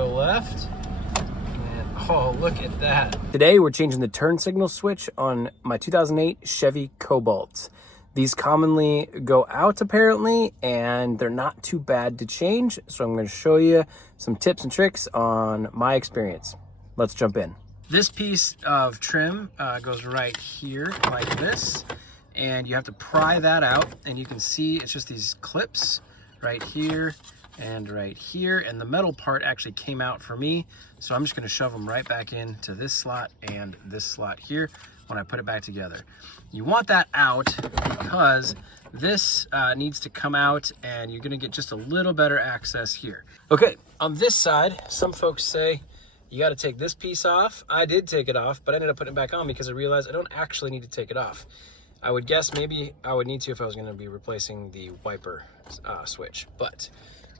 go left. And oh, look at that. Today we're changing the turn signal switch on my 2008 Chevy Cobalt. These commonly go out apparently, and they're not too bad to change. So I'm going to show you some tips and tricks on my experience. Let's jump in. This piece of trim goes right here like this, and you have to pry that out, and you can see it's just these clips right here and right here, and the metal part actually came out for me, so I'm just going to shove them right back into this slot and this slot here when I put it back together. You want that out because this needs to come out, and you're going to get just a little better access here. Okay, on this side, some folks say you got to take this piece off. I did take it off, but I ended up putting it back on because I realized I don't actually need to take it off. I would guess maybe I would need to if I was going to be replacing the wiper switch, but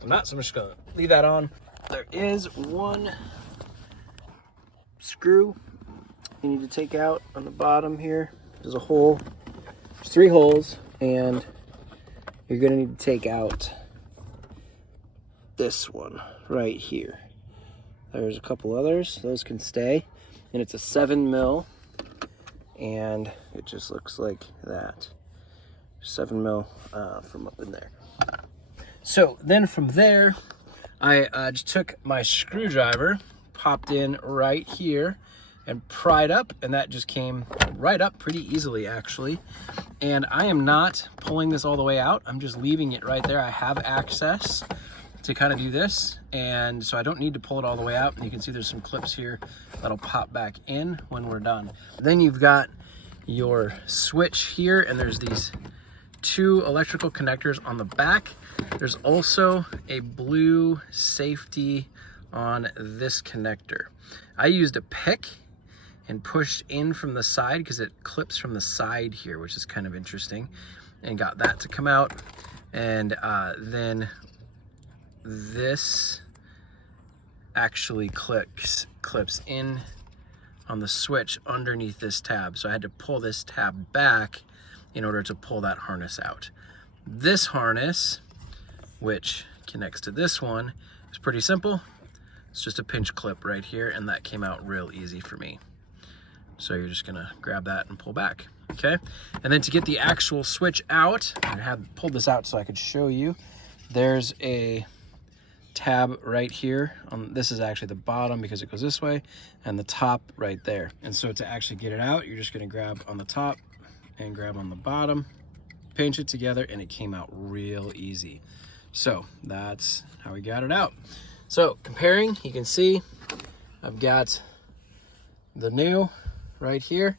I'm not, so I'm just going to leave that on. There is one screw you need to take out on the bottom here. There's a hole, there's 3 holes, and you're going to need to take out this one right here. There's a couple others, those can stay, and it's a 7 mil, and it just looks like that. 7 mil from up in there. So then from there, I just took my screwdriver, popped in right here, and pried up, and that just came right up pretty easily actually. And I am not pulling this all the way out, I'm just leaving it right there. I have access to kind of do this, and so I don't need to pull it all the way out. And you can see there's some clips here that'll pop back in when we're done. Then you've got your switch here, and there's these 2 electrical connectors on the back. There's also a blue safety on this connector. I used a pick and pushed in from the side because it clips from the side here, which is kind of interesting, and got that to come out. And then this actually clips in on the switch underneath this tab. So I had to pull this tab back in order to pull that harness out. This harness, which connects to this one, is pretty simple. It's just a pinch clip right here, and that came out real easy for me. So you're just gonna grab that and pull back, okay? And then to get the actual switch out, I had pulled this out so I could show you. There's a tab right here. This is actually the bottom because it goes this way, and the top right there. And so to actually get it out, you're just gonna grab on the top and grab on the bottom, pinch it together, and it came out real easy. So that's how we got it out. So comparing, you can see I've got the new right here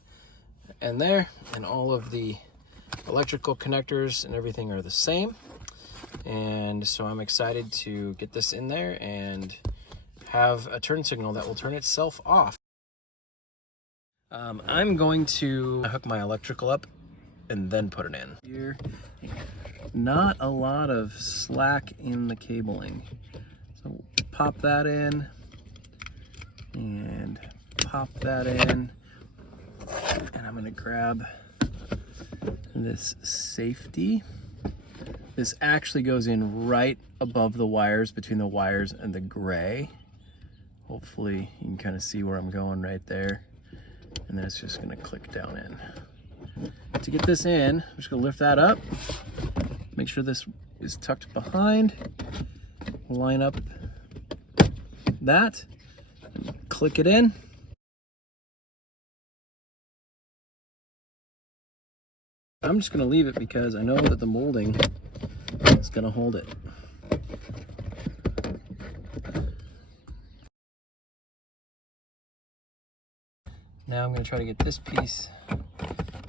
and there, and all of the electrical connectors and everything are the same. And so I'm excited to get this in there and have a turn signal that will turn itself off. I'm going to hook my electrical up and then put it in. Here, not a lot of slack in the cabling. So pop that in and pop that in. And I'm gonna grab this safety. This actually goes in right above the wires, between the wires and the gray. Hopefully you can kind of see where I'm going right there. And then it's just gonna click down in. To get this in, I'm just gonna lift that up, make sure this is tucked behind, line up that, and click it in. I'm just gonna leave it because I know that the molding is gonna hold it. Now I'm gonna try to get this piece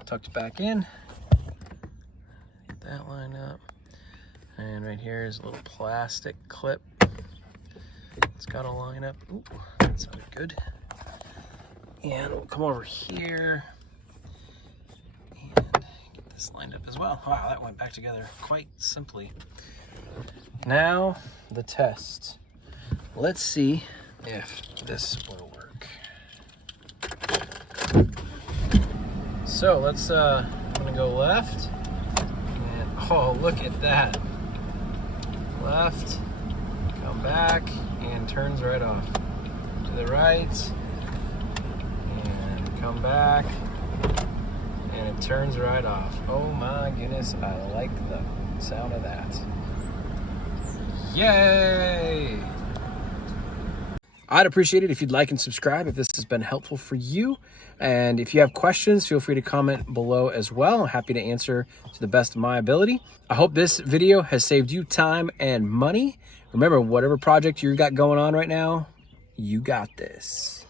tucked back in. Get that line up. And right here is a little plastic clip. It's gotta line up. Ooh, that sounded good. And we'll come over here and get this lined up as well. Wow, that went back together quite simply. Now the test. Let's see if this will work. So let's, I'm gonna go left, and oh, look at that. Left, come back, and turns right off. To the right, and come back, and it turns right off. Oh my goodness, I like the sound of that. Yay! I'd appreciate it if you'd like and subscribe if this has been helpful for you. And if you have questions, feel free to comment below as well. I'm happy to answer to the best of my ability. I hope this video has saved you time and money. Remember, whatever project you got going on right now, you got this.